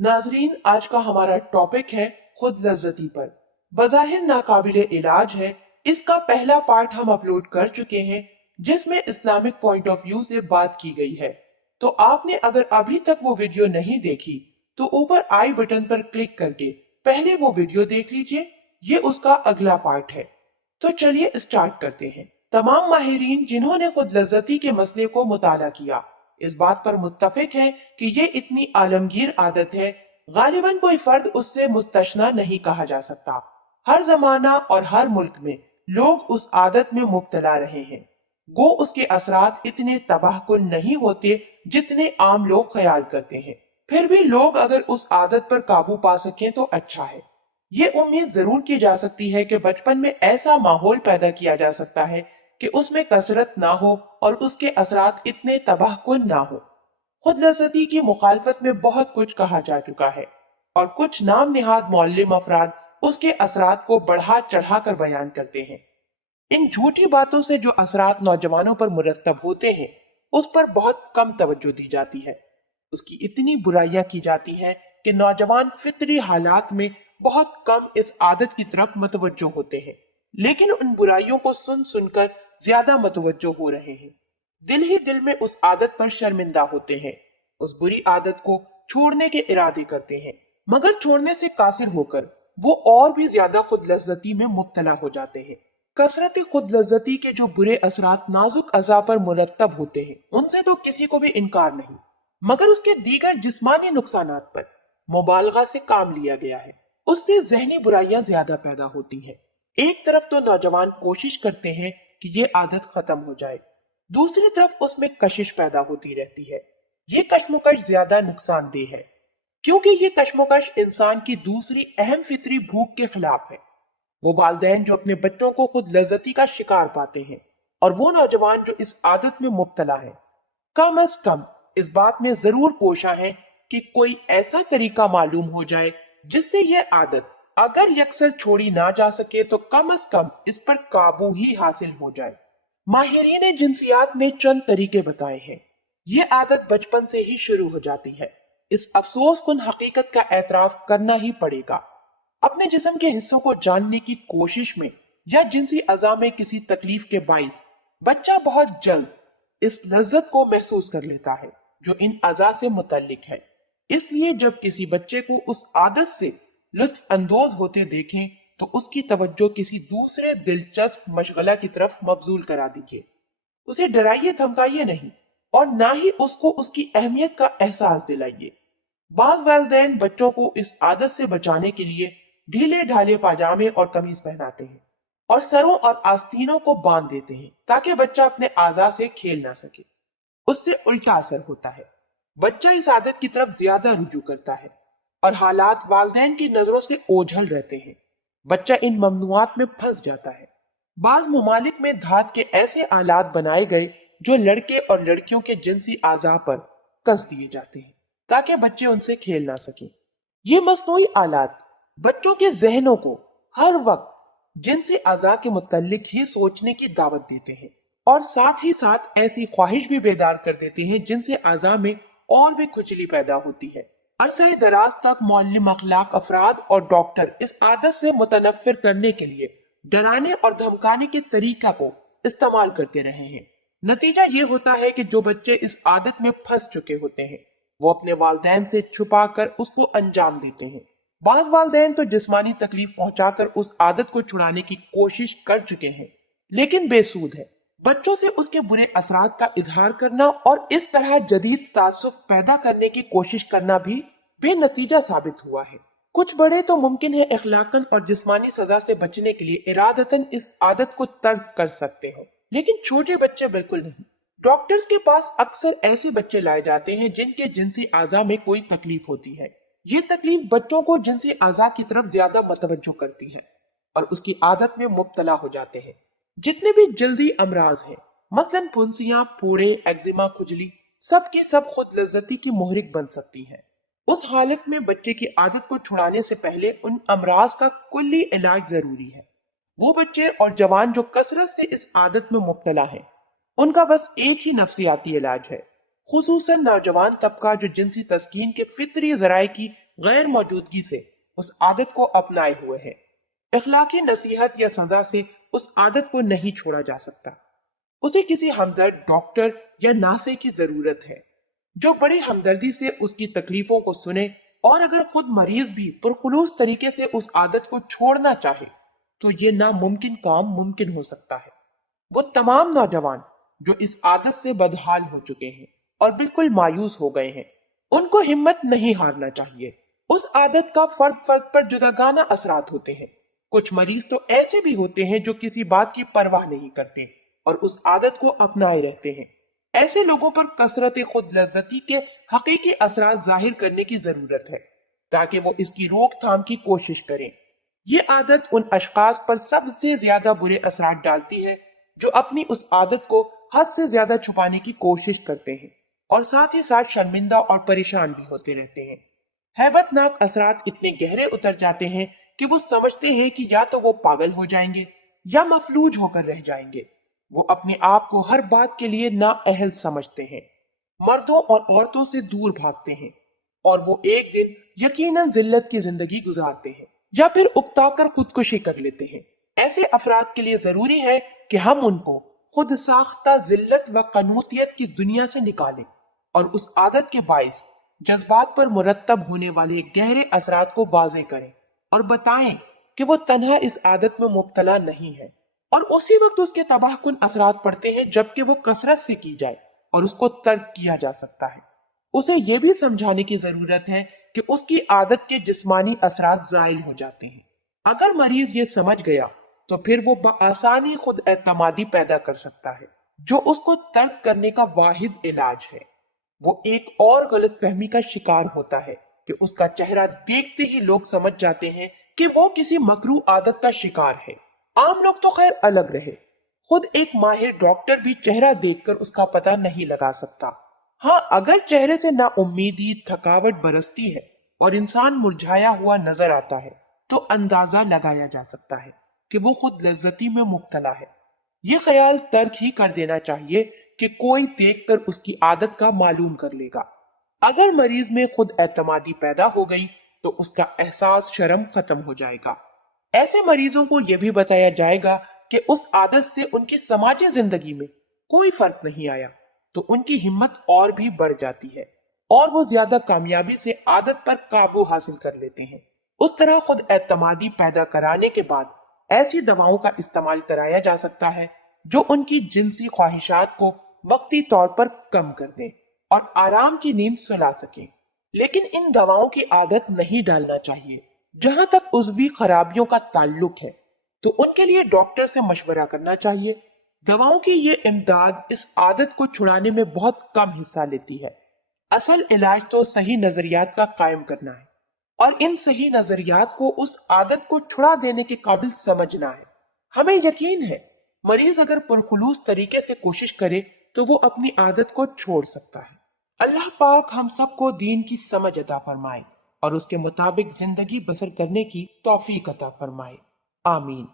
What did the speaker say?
नाजरीन, आज का हमारा टॉपिक है खुद लज्जती पर। बज़ाहिर नाकाबिले इलाज है। इसका पहला पार्ट हम अपलोड कर चुके हैं जिसमें इस्लामिक पॉइंट ऑफ व्यू से बात की गई है। तो आपने अगर अभी तक वो वीडियो नहीं देखी तो ऊपर आई बटन पर क्लिक करके पहले वो वीडियो देख लीजिए। ये उसका अगला पार्ट है। तो चलिए स्टार्ट करते हैं। तमाम माहिरीन जिन्होंने खुद लज्जती के मसले को मुताला किया इस बात पर मुत्तफिक है कि ये इतनी आलमगीर आदत है, गालिबन कोई फर्द उससे मुस्तशना नहीं कहा जा सकता। हर जमाना और हर मुल्क में लोग उस आदत में मुब्तला रहे हैं। गो उसके असरात इतने तबाहकुन नहीं होते जितने आम लोग ख्याल करते हैं। फिर भी लोग अगर उस आदत पर काबू पा सकें तो अच्छा है। ये उम्मीद जरूर की जा सकती है कि बचपन में ऐसा माहौल पैदा किया जा सकता है कि उसमें कसरत ना हो और उसके असरात इतने तबाहकुन ना हो। खुद लज़्ज़ती की मुखालफत में बहुत कुछ कहा जा चुका है और कुछ नाम निहाद मौल्लिम अफराद उसके असरात को बढ़ा चढ़ा कर बयान करते हैं। इन झूठी बातों से जो असरात नौजवानों पर मुरतब होते हैं उस पर बहुत कम तवज्जो दी जाती है। उसकी इतनी बुराइयां की जाती हैं कि नौजवान फितरी हालात में बहुत कम इस आदत की तरफ मतवज्जो होते हैं, लेकिन उन बुराइयों को सुन सुनकर ज्यादा मतवज्जो हो रहे हैं। दिल ही दिल में उस आदत पर शर्मिंदा होते हैं, उस बुरी आदत को छोड़ने के इरादे करते हैं, मगर छोड़ने से कासिर होकर वो और भी ज्यादा खुद लज्जती में मुब्तला हो जाते हैं। कसरत खुद लज्जती के जो बुरे असरात नाजुक अज़ा पर मुरतब होते हैं उनसे तो किसी को भी इनकार नहीं, मगर उसके दीगर जिस्मानी नुकसानात पर मुबालगा से काम लिया गया है। उससे जहनी बुराइयां ज्यादा पैदा होती हैं। एक तरफ तो नौजवान कोशिश करते हैं कि ये आदत खत्म हो जाए, दूसरी तरफ उसमें कशिश पैदा होती रहती है। ये कशमकश ज्यादा नुकसानदेह है क्योंकि ये कशमकश इंसान की दूसरी अहम फितरी भूख के खिलाफ है। वो वालिदैन जो अपने बच्चों को खुद लज्जती का शिकार पाते हैं और वो नौजवान जो इस आदत में मुब्तला है, कम अज कम इस बात में जरूर कोशा है कि कोई ऐसा तरीका मालूम हो जाए जिससे ये आदत अगर यकसर छोड़ी ना जा सके तो कम अज कम इस पर काबू ही हासिल हो जाए। माहिरीन जिनसियात ने चंद तरीके बताए हैं। ये आदत बचपन से ही शुरू हो जाती है। इस अफसोस कुन हकीकत का एतराफ करना ही पड़ेगा। अपने जिस्म के हिस्सों को जानने की कोशिश में या जिनसी अज़ा में किसी तकलीफ के बाइस बच्चा बहुत जल्द इस लज्जत को महसूस कर लेता है जो इन अज़ा से मुतल्लिक है। इसलिए जब किसी बच्चे को उस आदत से लुत्फ अंदोज होते देखें तो उसकी तवज्जो किसी दूसरे दिलचस्प मशगला की तरफ मबजूल करा दीजिए। उसे डराइए धमकाइए नहीं और ना ही उसको उसकी अहमियत का एहसास दिलाइए। बाज़ वालिदैन बच्चों को इस आदत से बचाने के लिए ढीले ढाले पाजामे और कमीज पहनाते हैं और सरों और आस्तीनों को बांध देते हैं ताकि बच्चा अपने आज़ा से खेल ना सके। उससे उल्टा असर होता है। बच्चा इस आदत की तरफ ज्यादा रुजू करता है और हालात वालिदैन की नजरों से ओझल रहते हैं। बच्चा इन ममनुआत में फंस जाता है। बाज ममालिक में धात के ऐसे आलात बनाए गए जो लड़के और लड़कियों के जिनसी आज़ा पर कस दिए जाते हैं ताकि बच्चे उनसे खेल ना सकें। ये मसनूई आलात बच्चों के जहनों को हर वक्त जिनसी आज़ा के मुतल्लिक ही सोचने की दावत देते हैं और साथ ही साथ ऐसी ख्वाहिश भी बेदार कर देते हैं जिनसे आज़ा में और भी खुजली पैदा होती है। अरसे दराज तक मौल्लिम अखलाक अफराद और डॉक्टर इस आदत से मुतनफिर करने के लिए डराने और धमकाने के तरीका को इस्तेमाल करते रहे हैं। नतीजा ये होता है कि जो बच्चे इस आदत में फंस चुके होते हैं वो अपने वालिदैन से छुपा कर उसको अंजाम देते हैं। बाज वालिदैन तो जिस्मानी तकलीफ पहुंचाकर उस आदत को छुड़ाने की कोशिश कर चुके हैं लेकिन बेसूद है। बच्चों से उसके बुरे असरात का इजहार करना और इस तरह जदीद तासुफ पैदा करने की कोशिश करना भी बेनतीजा साबित हुआ है। कुछ बड़े तो मुमकिन है इखलाकन और जिस्मानी सजा से बचने के लिए इरादतन इस आदत को तर्क कर सकते हो, लेकिन छोटे बच्चे बिल्कुल नहीं। डॉक्टर्स के पास अक्सर ऐसे बच्चे लाए जाते हैं जिनके जिनसी आज़ा में कोई तकलीफ होती है। ये तकलीफ बच्चों को जिनसी आज़ा की तरफ ज्यादा मतवज्जो करती है और उसकी आदत में मुब्तला हो जाते हैं। जितने भी जल्दी अमराज हैं, मसलन फुंसियां, फोड़े, एक्जिमा, खुजली, सब की सब खुद लज्जती की मुहरिक बन सकती हैं। उस हालत में बच्चे की आदत को छुड़ाने से पहले उन अमराज का कुल्ली इलाज जरूरी है। वो बच्चे और जवान जो कसरत से इस आदत में मुब्तला हैं, उनका बस एक ही नफ्सियाती इलाज है। खुसूसन नौजवान तबका जो जिनसी तस्कीन के फितरी जराए की गैर मौजूदगी से उस आदत को अपनाए हुए है। इखलाकी नसीहत या सजा से उस आदत को नहीं छोड़ा जा सकता। उसे किसी हमदर्द डॉक्टर या नासे की जरूरत है जो बड़ी हमदर्दी से उसकी तकलीफों को सुने, और अगर खुद मरीज भी पुरखुलूस तरीके से उस आदत को छोड़ना चाहे तो ये नामुमकिन काम मुमकिन हो सकता है। वो तमाम नौजवान जो इस आदत से बदहाल हो चुके हैं और बिल्कुल मायूस हो गए हैं, उनको हिम्मत नहीं हारना चाहिए। उस आदत का फर्द फर्द पर जुदागाना असरात होते हैं। कुछ मरीज तो ऐसे भी होते हैं जो किसी बात की परवाह नहीं करते और उस आदत को अपनाए रहते हैं। ऐसे लोगों पर कसरत खुद लज्जती के हकीकी असरात जाहिर करने की जरूरत है ताकि वो इसकी रोकथाम की कोशिश करें। ये आदत उन अशखास पर सबसे ज्यादा बुरे असरात डालती है जो अपनी उस आदत को हद से ज्यादा छुपाने की कोशिश करते हैं और साथ ही साथ शर्मिंदा और परेशान भी होते रहते हैं। हैबतनाक असरात इतने गहरे उतर जाते हैं कि वो समझते हैं कि या तो वो पागल हो जाएंगे या मफलूज होकर रह जाएंगे। वो अपने आप को हर बात के लिए नाअहल समझते हैं, मर्दों और औरतों से दूर भागते हैं और वो एक दिन यकीनन जिल्लत की जिंदगी गुजारते हैं या फिर उकताकर खुदकुशी कर लेते हैं। ऐसे अफराद के लिए जरूरी है कि हम उनको खुद साख्ता जिल्लत व कनूतियत की दुनिया से निकालें और उस आदत के बाइस जज्बात पर मुरत्तब होने वाले गहरे असरात को वाज़ेह करें और बताएं कि वो तन्हा इस आदत में मुब्तला नहीं है और उसी वक्त उसके तबाहकुन असरात पड़ते हैं जबकि वो कसरत से की जाए और उसको तर्क किया जा सकता है। उसे ये भी समझाने की जरूरत है कि उसकी आदत के जिस्मानी असरात जायल हो जाते हैं। अगर मरीज ये समझ गया तो फिर वो बआसानी खुद एतमादी पैदा कर सकता है जो उसको तर्क करने का वाहिद इलाज है। वो एक और गलत फहमी का शिकार होता है कि उसका चेहरा देखते ही लोग समझ जाते हैं कि वो किसी मकरू आदत का शिकार है। आम लोग तो खैर अलग रहे, खुद एक माहिर डॉक्टर भी चेहरा देखकर उसका पता नहीं लगा सकता। हाँ, अगर चेहरे से नाउम्मीदी थकावट बरसती है और इंसान मुरझाया हुआ नजर आता है तो अंदाजा लगाया जा सकता है कि वो खुद लज्जती में मुब्तला है। ये ख्याल तर्क ही कर देना चाहिए कि कोई देखकर उसकी आदत का मालूम कर लेगा। अगर मरीज में खुद एतमादी पैदा हो गई तो उसका एहसास शर्म खत्म हो जाएगा। ऐसे मरीजों को यह भी बताया जाएगा कि उस आदत से उनकी समाजी जिंदगी में कोई फर्क नहीं आया तो उनकी हिम्मत और भी बढ़ जाती है और वो ज्यादा कामयाबी से आदत पर काबू हासिल कर लेते हैं। उस तरह खुद एतमादी पैदा कराने के बाद ऐसी दवाओं का इस्तेमाल कराया जा सकता है जो उनकी जिनसी ख्वाहिशात को वक्ती तौर पर कम कर दें और आराम की नींद सुला सकें। लेकिन इन दवाओं की आदत नहीं डालना चाहिए। जहां तक उज़वी खराबियों का ताल्लुक है तो उनके लिए डॉक्टर से मशवरा करना चाहिए। दवाओं की ये इमदाद इस आदत को छुड़ाने में बहुत कम हिस्सा लेती है। असल इलाज तो सही नजरियात का कायम करना है और इन सही नजरियात को उस आदत को छुड़ा देने के काबिल समझना है। हमें यकीन है मरीज अगर पुरखुलूस तरीके से कोशिश करे तो वो अपनी आदत को छोड़ सकता है। अल्लाह पाक हम सबको दीन की समझ अता फरमाए और उसके मुताबिक जिंदगी बसर करने की तौफीक अता फरमाए। आमीन।